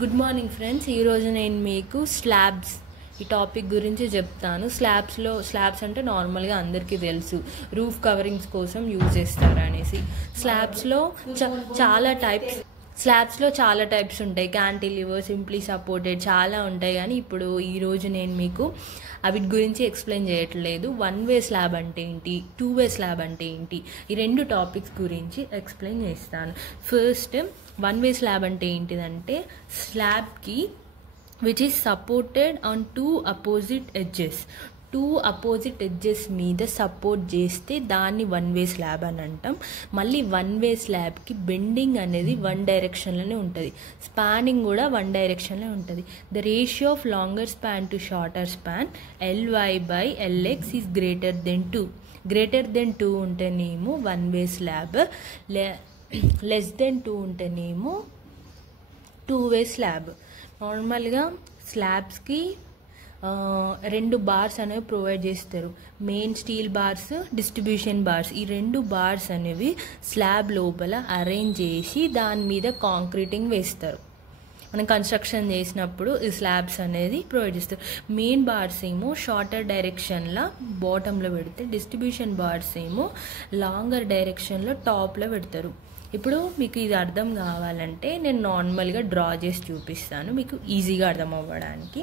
Good morning friends. ఈరోజు నేను మీకు స్లాబ్స్ ఈ టాపిక్ గురించి చెప్తాను. స్లాబ్స్ అంటే నార్మల్గా అందరికీ తెలుసు, రూఫ్ కవరింగ్స్ కోసం యూజ్ చేస్తారు అనేసి. స్లాబ్స్లో చాలా టైప్స్ ఉంటాయి. క్యాంటిలివర్, సింప్లీ సపోర్టెడ్, చాలా ఉంటాయి. కానీ ఇప్పుడు ఈరోజు నేను మీకు వీటి గురించి ఎక్స్ప్లెయిన్ చేయట్లేదు. 1 వే స్లాబ్ అంటే ఏంటి, 2 వే స్లాబ్ అంటే ఏంటి, ఈ 2 టాపిక్స్ గురించి ఎక్స్ప్లెయిన్ చేస్తాను. ఫస్ట్ 1 వే స్లాబ్ అంటే ఏంటిదంటే, స్లాబ్కి which is supported on 2 opposite edges. 2 opposite edges మీద సపోర్ట్ చేస్తే దాన్ని 1 వే స్లాబ్ అని అంటాం. మళ్ళీ 1 వే స్లాబ్కి బెండింగ్ అనేది 1 డైరెక్షన్లోనే ఉంటుంది, స్పానింగ్ కూడా 1 డైరెక్షన్లో ఉంటుంది. The ratio of longer span to shorter span LY/LX is greater than 2. Greater than 2 ఉంటేనేమో 1 వే స్లాబ్, లెస్ దెన్ 2 ఉంటేనేమో 2 వే స్లాబ్. నార్మల్గా స్లాబ్స్కి 2 బార్స్ అనేవి ప్రొవైడ్ చేస్తారు. Main steel bars, distribution bars. ఈ 2 బార్స్ అనేవి స్లాబ్ లోపల అరేంజ్ చేసి దాని మీద కాంక్రీటింగ్ వేస్తారు. మనం కన్స్ట్రక్షన్ చేసినప్పుడు ఈ స్లాబ్స్ అనేది ప్రొవైడ్ చేస్తారు. మెయిన్ బార్స్ ఏమో షార్టర్ డైరెక్షన్లో బాటంలో పెడితే, డిస్ట్రిబ్యూషన్ బార్స్ ఏమో లాంగర్ డైరెక్షన్లో టాప్లో పెడతారు. ఇప్పుడు మీకు ఇది అర్థం కావాలంటే నేను నార్మల్గా డ్రా చేసి చూపిస్తాను, మీకు ఈజీగా అర్థం అవ్వడానికి.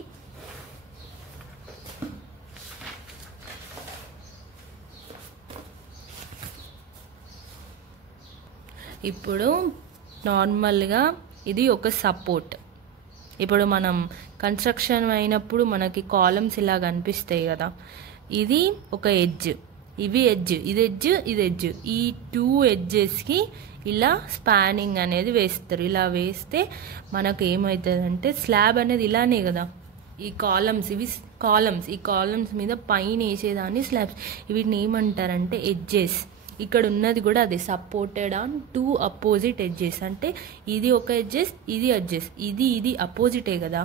ఇప్పుడు నార్మల్గా ఇది ఒక సపోర్ట్. ఇప్పుడు మనం కన్స్ట్రక్షన్ అయినప్పుడు మనకి కాలమ్స్ ఇలా కనిపిస్తాయి కదా, ఇది ఒక ఎడ్జ్, ఇవి ఎడ్జ్, ఇది ఎడ్జ్, ఇది ఎడ్జ్. ఈ 2 ఎడ్జెస్కి ఇలా స్పానింగ్ అనేది వేస్తారు. ఇలా వేస్తే మనకు ఏమవుతుందంటే, స్లాబ్ అనేది ఇలానే కదా, ఈ కాలమ్స్, ఇవి కాలమ్స్, ఈ కాలమ్స్ మీద పైన వేసేదాన్ని స్లాబ్స్. వీటిని ఏమంటారంటే ఎడ్జెస్. ఇక్కడ ఉన్నది కూడా అదే, సపోర్టెడ్ ఆన్ 2 అపోజిట్ ఎడ్జెస్. అంటే ఇది ఒక ఎడ్జెస్, ఇది ఎడ్జెస్, ఇది అపోజిటే కదా,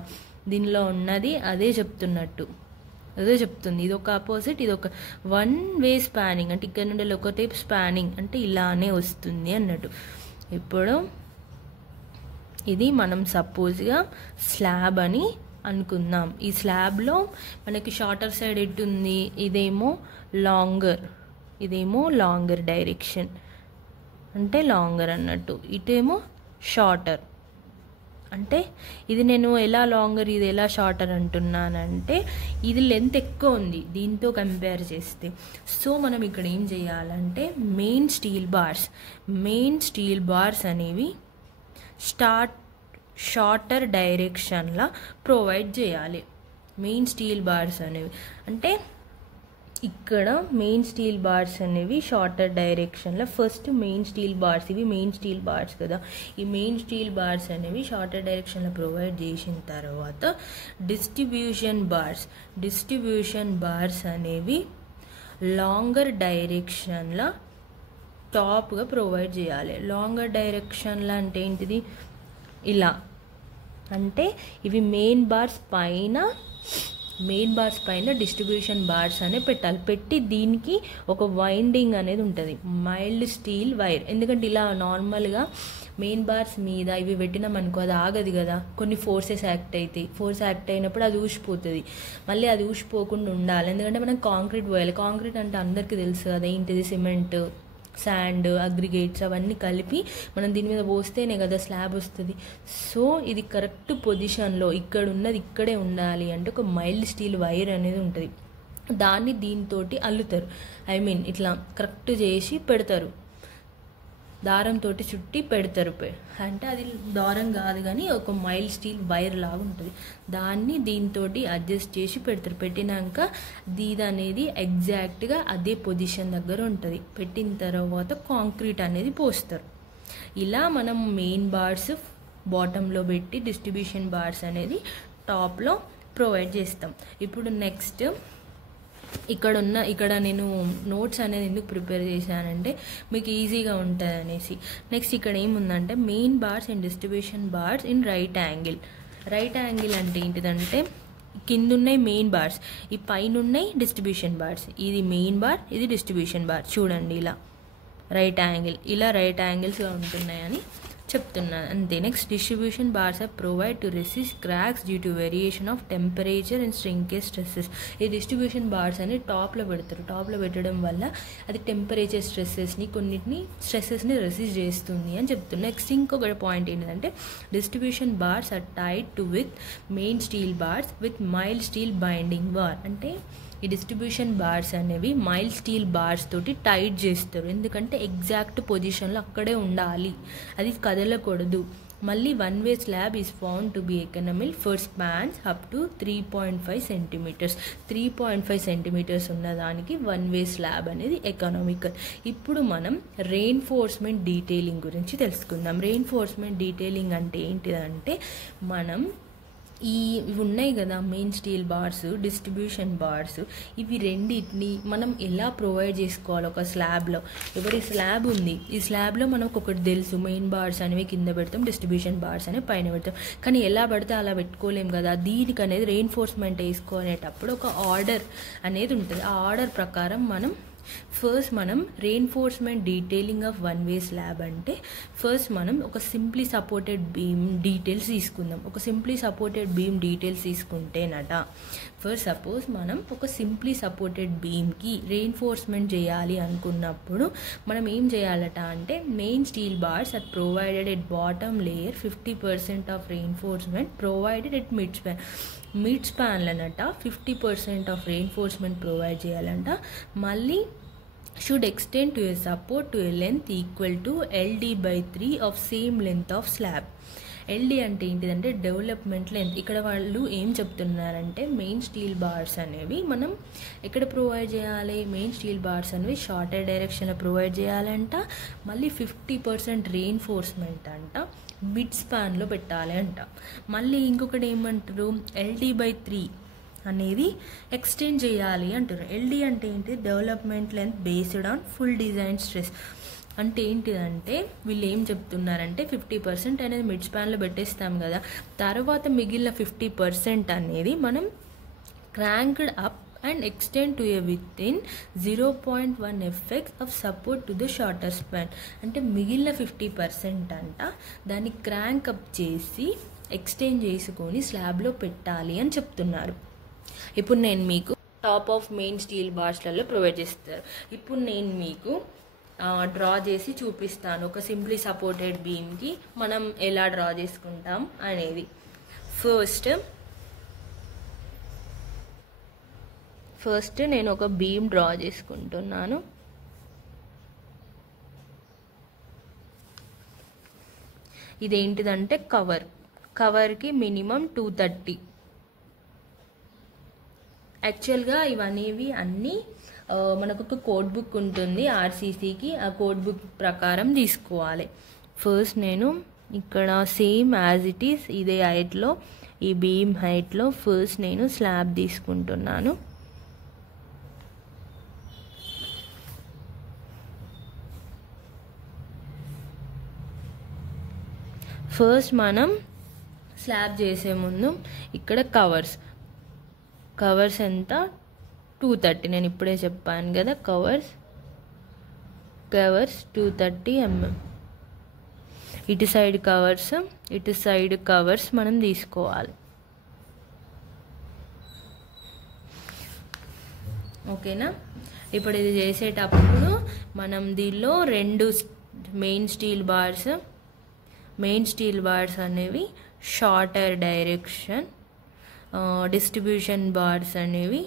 దీనిలో ఉన్నది అదే చెప్తున్నట్టు, అదే చెప్తుంది. ఇది ఒక అపోజిట్, ఇది ఒక 1 వే స్పానింగ్. అంటే ఇక్కడ నుండి ఒక టైప్ స్పానింగ్ అంటే ఇలానే వస్తుంది అన్నట్టు. ఇప్పుడు ఇది మనం సపోజ్గా స్లాబ్ అని అనుకుందాం. ఈ స్లాబ్లో మనకి షార్టర్ సైడ్ ఎటు ఉంది, ఇదేమో లాంగర్ డైరెక్షన్ అంటే లాంగర్ అన్నట్టు, ఇటేమో షార్టర్. అంటే ఇది నేను ఎలా లాంగర్, ఇది ఎలా షార్టర్ అంటున్నానంటే, ఇది లెంత్ ఎక్కువ ఉంది దీంతో కంపేర్ చేస్తే. సో మనం ఇక్కడ ఏం చేయాలంటే, మెయిన్ స్టీల్ బార్స్ అనేవి షార్టర్ డైరెక్షన్లా ప్రొవైడ్ చేయాలి. మెయిన్ స్టీల్ బార్స్ అనేవి అంటే ఇక్కడ మెయిన్ స్టీల్ బార్స్ అనేవి షార్టర్ డైరెక్షన్లో, ఫస్ట్ మెయిన్ స్టీల్ బార్స్, ఇవి మెయిన్ స్టీల్ బార్స్ కదా, ఈ మెయిన్ స్టీల్ బార్స్ అనేవి షార్టర్ డైరెక్షన్లో ప్రొవైడ్ చేసిన తర్వాత డిస్ట్రిబ్యూషన్ బార్స్ అనేవి లాంగర్ డైరెక్షన్లో టాప్గా ప్రొవైడ్ చేయాలి. లాంగర్ డైరెక్షన్లో అంటే ఏంటిది, ఇలా. అంటే ఇవి మెయిన్ బార్స్ పైన డిస్ట్రిబ్యూషన్ బార్స్ అనేవి పెట్టాలి. పెట్టి దీనికి ఒక వైండింగ్ అనేది ఉంటుంది, మైల్డ్ స్టీల్ వైర్. ఎందుకంటే ఇలా నార్మల్గా మెయిన్ బార్స్ మీద ఇవి పెట్టినామనుకో అది ఆగదు కదా, కొన్ని ఫోర్సెస్ యాక్ట్ అవుతాయి. ఫోర్స్ యాక్ట్ అయినప్పుడు అది ఊసిపోతుంది. మళ్ళీ అది ఊసిపోకుండా ఉండాలి, ఎందుకంటే మనం కాంక్రీట్ పోయాలి. కాంక్రీట్ అంటే అందరికీ తెలుసు కదా, ఏంటిది, సిమెంట్, శాండ్, అగ్రిగేట్స్ అవన్నీ కలిపి మనం దీని మీద పోస్తేనే కదా స్లాబ్ వస్తుంది. సో ఇది కరెక్ట్ పొజిషన్లో ఇక్కడ ఉన్నది ఇక్కడే ఉండాలి అంటే ఒక మైల్డ్ స్టీల్ వైర్ అనేది ఉంటుంది, దాన్ని దీంతో అల్లుతారు. ఇట్లా కరెక్ట్ చేసి పెడతారు, దారంతో చుట్టి పెడతారు. అంటే అది దారం కాదు కానీ ఒక మైల్డ్ స్టీల్ వైర్ లాగా ఉంటుంది, దాన్ని దీంతో అడ్జస్ట్ చేసి పెడతారు. పెట్టినాక దీని అనేది ఎగ్జాక్ట్గా అదే పొజిషన్ దగ్గర ఉంటుంది. పెట్టిన తర్వాత కాంక్రీట్ అనేది పోస్తారు. ఇలా మనం మెయిన్ బార్స్ బాటంలో పెట్టి డిస్ట్రిబ్యూషన్ బార్స్ అనేది టాప్లో ప్రొవైడ్ చేస్తాం. ఇప్పుడు నెక్స్ట్ ఇక్కడ నేను నోట్స్ అనేది ఎందుకు ప్రిపేర్ చేశానంటే మీకు ఈజీగా ఉంటుంది అనేసి. నెక్స్ట్ ఇక్కడ ఏముందంటే, main bars and distribution bars in right angle. Right angle అంటే ఏంటిదంటే, కింద ఉన్నాయి మెయిన్ బార్స్, ఈ పైన ఉన్నాయి డిస్ట్రిబ్యూషన్ బార్స్. ఇది మెయిన్ బార్, ఇది డిస్ట్రిబ్యూషన్ బార్. చూడండి ఇలా రైట్ యాంగిల్స్గా ఉంటున్నాయని చెప్తున్నాను అంతే. Next, distribution bars are provide to resist cracks due to variation of temperature and shrinkage stresses. ఈ డిస్ట్రిబ్యూషన్ బార్స్ అని టాప్లో పెడతారు. టాప్లో పెట్టడం వల్ల అది టెంపరేచర్ స్ట్రెస్సెస్ని కొన్నిటిని స్ట్రెస్సెస్ని రెసిస్ట్ చేస్తుంది అని చెప్తున్నా. నెక్స్ట్ ఇంకొక పాయింట్ ఏంటంటే distribution bars are tied to with main steel bars with mild steel binding bar. అంటే ఈ డిస్ట్రిబ్యూషన్ బార్స్ అనేవి మైల్డ్ స్టీల్ బార్స్ తోటి టైట్ చేస్తారు. ఎందుకంటే ఎగ్జాక్ట్ పొజిషన్లో అక్కడే ఉండాలి, అది కదలకూడదు. మళ్ళీ one way slab is found to be economical for spans up to 3.5 centimetres. 3.5 centimetres ఉన్నదానికి వన్ వే స్లాబ్ అనేది ఎకనామికల్. ఇప్పుడు మనం రెయిన్ఫోర్స్మెంట్ డీటెయిలింగ్ గురించి తెలుసుకుందాం. రెయిన్ఫోర్స్మెంట్ డీటెయిలింగ్ అంటే ఏంటిదంటే, మనం ఇవి ఉన్నాయి కదా main steel bars, distribution bars, ఇవి రెండింటిని మనం ఎలా ప్రొవైడ్ చేసుకోవాలి ఒక స్లాబ్లో. ఎవరి స్లాబ్ ఉంది, ఈ స్లాబ్లో మనకు ఒకటి తెలుసు, మెయిన్ బార్స్ అనేవి కింద పెడతాం, డిస్ట్రిబ్యూషన్ బార్స్ అనేవి పైన పెడతాం. కానీ ఎలా పడితే అలా పెట్టుకోలేం కదా. దీనికి అనేది రెయిన్ఫోర్స్మెంట్ వేసుకునేటప్పుడు ఒక ఆర్డర్ అనేది ఉంటుంది. ఆ ఆర్డర్ ప్రకారం మనం reinforcement detailing of one way slab అంటే ఫస్ట్ మనం ఒక సింప్లీ సపోర్టెడ్ బీమ్ డీటెయిల్స్ తీసుకుందాం. ఒక సింప్లీ సపోర్టెడ్ బీమ్ డీటెయిల్స్ తీసుకుంటేనట, ఫస్ట్ సపోజ్ మనం ఒక సింప్లీ సపోర్టెడ్ బీమ్కి రెయిన్ఫోర్స్మెంట్ చేయాలి అనుకున్నప్పుడు మనం ఏం చేయాలట అంటే, main steel bars are provided at bottom layer 50% of reinforcement provided at mid స్పాన్లనట 50% ఆఫ్ రెయిన్ఫోర్స్మెంట్ ప్రొవైడ్ చేయాలంట. మళ్ళీ should extend to a support to a length equal to LD/3 of same length of slab. LD అంటే ఏంటిదంటే development length. ఇక్కడ వాళ్ళు ఏం చెప్తున్నారంటే, main steel bars అనేవి మనం ఎక్కడ ప్రొవైడ్ చేయాలి, మెయిన్ స్టీల్ బార్స్ అనేవి షార్టర్ డైరెక్షన్లో ప్రొవైడ్ చేయాలంట. మళ్ళీ 50% రెయిన్ఫోర్స్మెంట్ అంట మిడ్ స్పాన్లో పెట్టాలి అంట. మళ్ళీ ఇంకొకటి ఏమంటారు, LD/3 అనేది ఎక్స్టెండ్ చేయాలి అంటారు. LD అంటే ఏంటి, development length based on full design stress. అంటే ఏంటిదంటే వీళ్ళు ఏం చెప్తున్నారంటే 50% అనేది మిడ్ స్పాన్లో పెట్టేస్తాం కదా, తర్వాత మిగిలిన 50% అనేది మనం cranked up and extend to A with in 0.1 fx of support to the shorter span. అంటే మిగిలిన 50% అంట దాన్ని క్రాంక్ అప్ చేసి ఎక్స్టెండ్ చేసుకొని స్లాబ్లో పెట్టాలి అని చెప్తున్నారు. ఇప్పుడు నేను మీకు టాప్ ఆఫ్ మెయిన్ స్టీల్ బార్స్లలో ప్రొవైడ్ చేస్తారు. ఇప్పుడు నేను మీకు డ్రా చేసి చూపిస్తాను ఒక సింప్లీ సపోర్టెడ్ బీమ్కి మనం ఎలా డ్రా చేసుకుంటాం అనేది. ఫస్ట్ నేను ఒక బీమ్ డ్రా చేసుకుంటున్నాను. ఇదేంటిదంటే కవర్కి మినిమం 230. యాక్చువల్గా ఇవనేవి అన్నీ మనకు ఒక కోడ్ బుక్ ఉంటుంది ఆర్సీసీకి, ఆ కోడ్ బుక్ ప్రకారం తీసుకోవాలి. ఫస్ట్ నేను ఇక్కడ సేమ్ యాజ్ ఇట్ ఈస్ ఇదే హైట్లో, ఈ బీమ్ హైట్లో ఫస్ట్ నేను స్లాబ్ తీసుకుంటున్నాను. ఫస్ట్ మనం స్లాబ్ చేసే ముందు ఇక్కడ కవర్స్ ఎంత 230, నేను ఇప్పుడే చెప్పాను కదా, కవర్స్ 230 mm. ఇటు సైడ్ కవర్స్ మనం తీసుకోవాలి. ఓకేనా. ఇప్పుడు ఇది చేసేటప్పుడు మనం దీనిలో 2 మెయిన్ స్టీల్ బార్స్ అనేవి షార్టర్ డైరెక్షన్, డిస్ట్రిబ్యూషన్ బార్స్ అనేవి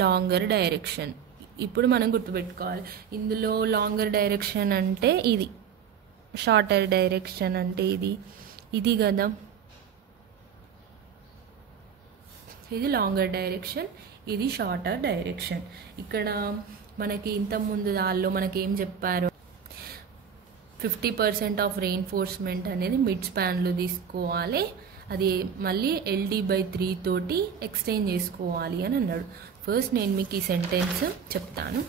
లాంగర్ డైరెక్షన్. ఇప్పుడు మనం గుర్తుపెట్టుకోవాలి, ఇందులో లాంగర్ డైరెక్షన్ అంటే ఇది, షార్టర్ డైరెక్షన్ అంటే ఇది కదా, ఇది లాంగర్ డైరెక్షన్, ఇది షార్టర్ డైరెక్షన్. ఇక్కడ మనకి ఇంతకుముందు దానిలో మనకి ఏం చెప్పారు, 50% ఆఫ్ రెయిన్ఫోర్స్మెంట్ అనేది మిడ్ స్పాన్లో తీసుకోవాలి, అది మళ్ళీ LD/3 తోటి ఎక్స్టెండ్ చేసుకోవాలి అని అన్నాడు. ఫస్ట్ నేను మీకు ఈ సెంటెన్స్ చెప్తాను.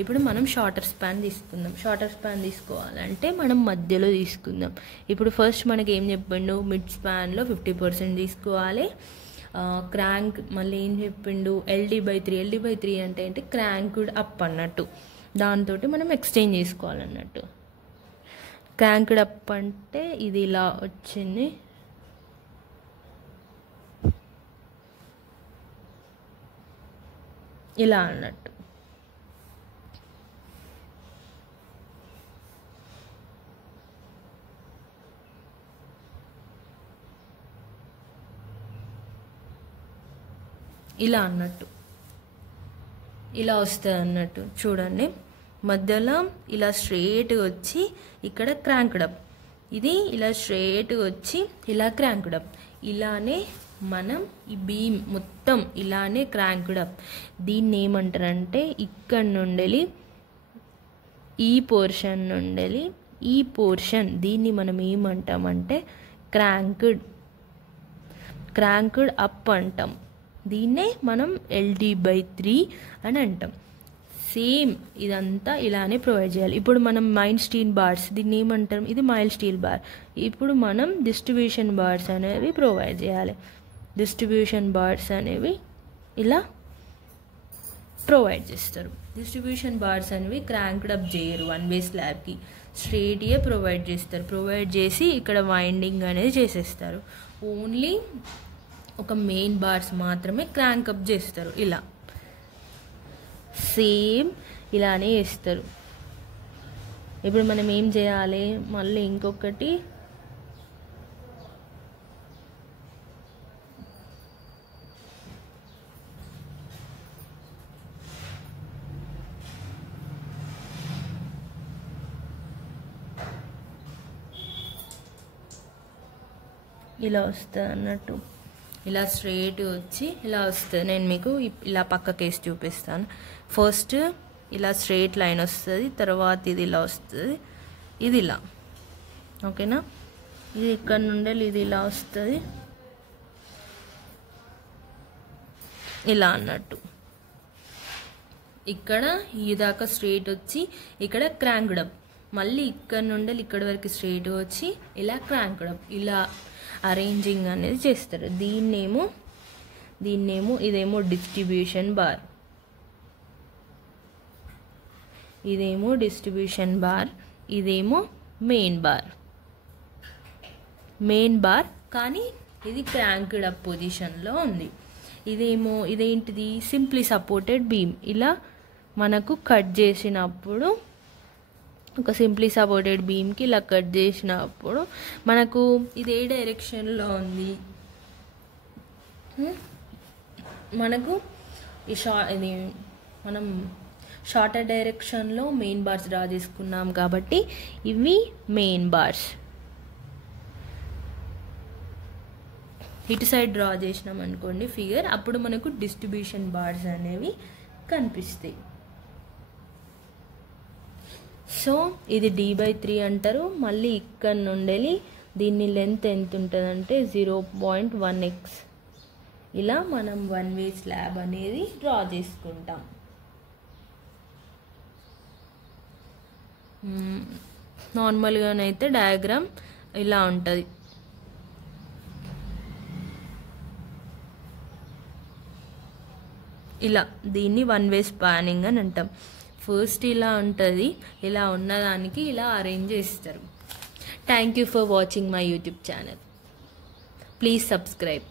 ఇప్పుడు మనం షార్టర్ స్పాన్ తీసుకుందాం. షార్టర్ స్పాన్ తీసుకోవాలంటే మనం మధ్యలో తీసుకుందాం. ఇప్పుడు ఫస్ట్ మనకి ఏం చెప్పిండు, మిడ్ స్పాన్లో 50% తీసుకోవాలి. క్రాంక్ మళ్ళీ ఏం చెప్పిండు, LD/3 అంటే ఏంటి, క్రాంక్డ్ అప్ అన్నట్టు, దాంతో మనం ఎక్స్టెండ్ చేసుకోవాలన్నట్టు. క్రాంక్డ్ అప్ అంటే ఇది ఇలా వచ్చింది, ఇలా అన్నట్టు. ఇలా అన్నట్టు ఇలా వస్తుంది అన్నట్టు. చూడండి, మధ్యలో ఇలా స్ట్రేట్గా వచ్చి ఇక్కడ క్రాంక్డ్ అప్, ఇది ఇలా స్ట్రేట్గా వచ్చి ఇలా క్రాంక్డ్ అప్. ఇలానే మనం ఈ బీమ్ మొత్తం ఇలానే క్రాంక్డ్ అప్. దీన్ని ఏమంటారంటే ఇక్కడ నుండి ఈ పోర్షన్ నుండి ఈ పోర్షన్, దీన్ని మనం ఏమంటామంటే క్రాంక్డ్ అప్ అంటాం. దీన్నే మనం LD/3 అని అంటాం. సేమ్ ఇదంతా ఇలానే ప్రొవైడ్ చేయాలి. ఇప్పుడు మనం మైల్ స్టీల్ బార్స్, దీన్ని ఏమంటాం, ఇది మైల్ స్టీల్ బార్. ఇప్పుడు మనం డిస్ట్రిబ్యూషన్ బార్స్ అనేవి ప్రొవైడ్ చేయాలి. డిస్ట్రిబ్యూషన్ బార్స్ అనేవి ఇలా ప్రొవైడ్ చేస్తారు. డిస్ట్రిబ్యూషన్ బార్స్ అనేవి క్రాంక్డ్ అప్ చేయరు, వన్ వే స్లాబ్కి స్ట్రేట్గా ప్రొవైడ్ చేస్తారు. ప్రొవైడ్ చేసి ఇక్కడ వైండింగ్ అనేది చేసేస్తారు. ఓన్లీ ఒక మెయిన్ బార్స్ మాత్రమే క్రాంక్ అప్ చేస్తారు. ఇలా సేమ్ ఇలానే చేస్తారు. ఇప్పుడు మనం ఏం చేయాలి, మళ్ళీ ఇంకొకటి ఇలా వస్తుంది అన్నట్టు. ఇలా స్ట్రైట్ వచ్చి ఇలా వస్తుంది. నేను మీకు ఇలా పక్కకేసి చూపిస్తాను. ఫస్ట్ ఇలా స్ట్రైట్ లైన్ వస్తుంది, తర్వాత ఇది ఇలా వస్తుంది, ఇది ఇలా, ఓకేనా. ఇది ఇక్కడ నుండి ఇది ఇలా వస్తుంది, ఇలా అన్నట్టు. ఇక్కడ ఈ దాకా స్ట్రైట్ వచ్చి ఇక్కడ క్రాంక్డ్ అప్, మళ్ళీ ఇక్కడ నుండి ఇక్కడ వరకు స్ట్రైట్ వచ్చి ఇలా క్రాంక్డ్ అప్, ఇలా అరేంజింగ్ అనేది చేస్తారు. దీన్నేమో ఇదేమో డిస్ట్రిబ్యూషన్ బార్, ఇదేమో డిస్ట్రిబ్యూషన్ బార్, ఇదేమో మెయిన్ బార్ కానీ ఇది క్రాంక్డ్ అప్ పొజిషన్లో ఉంది. ఇదేంటిది సింప్లీ సపోర్టెడ్ బీమ్. ఇలా మనకు కట్ చేసినప్పుడు, ఒక సింప్లీ సపోర్టెడ్ బీమ్కి ఇలా కట్ చేసినప్పుడు మనకు ఇది ఏ డైరెక్షన్లో ఉంది, మనకు ఇది మనం షార్టర్ డైరెక్షన్లో మెయిన్ బార్స్ డ్రా చేసుకున్నాం కాబట్టి ఇవి మెయిన్ బార్స్. ఇటు సైడ్ డ్రా చేసినాం అనుకోండి ఫిగర్, అప్పుడు మనకు డిస్ట్రిబ్యూషన్ బార్స్ అనేవి కనిపిస్తాయి. సో ఇది D/3 అంటారు. మళ్ళీ ఇక్కడ నుండి దీన్ని లెంత్ ఎంత ఉంటుందంటే 0.1x. ఇలా మనం వన్ వే స్లాబ్ అనేది డ్రా చేసుకుంటాం. నార్మల్గానైతే డయాగ్రామ్ ఇలా ఉంటుంది. ఇలా దీన్ని వన్ వే స్పానింగ్ అని అంటాం. ఫస్ట్ ఇలా ఉంటుంది, ఇలా ఉన్నదానికి ఇలా అరేంజ్ చేస్తారు. Thank you for watching my YouTube channel. Please subscribe.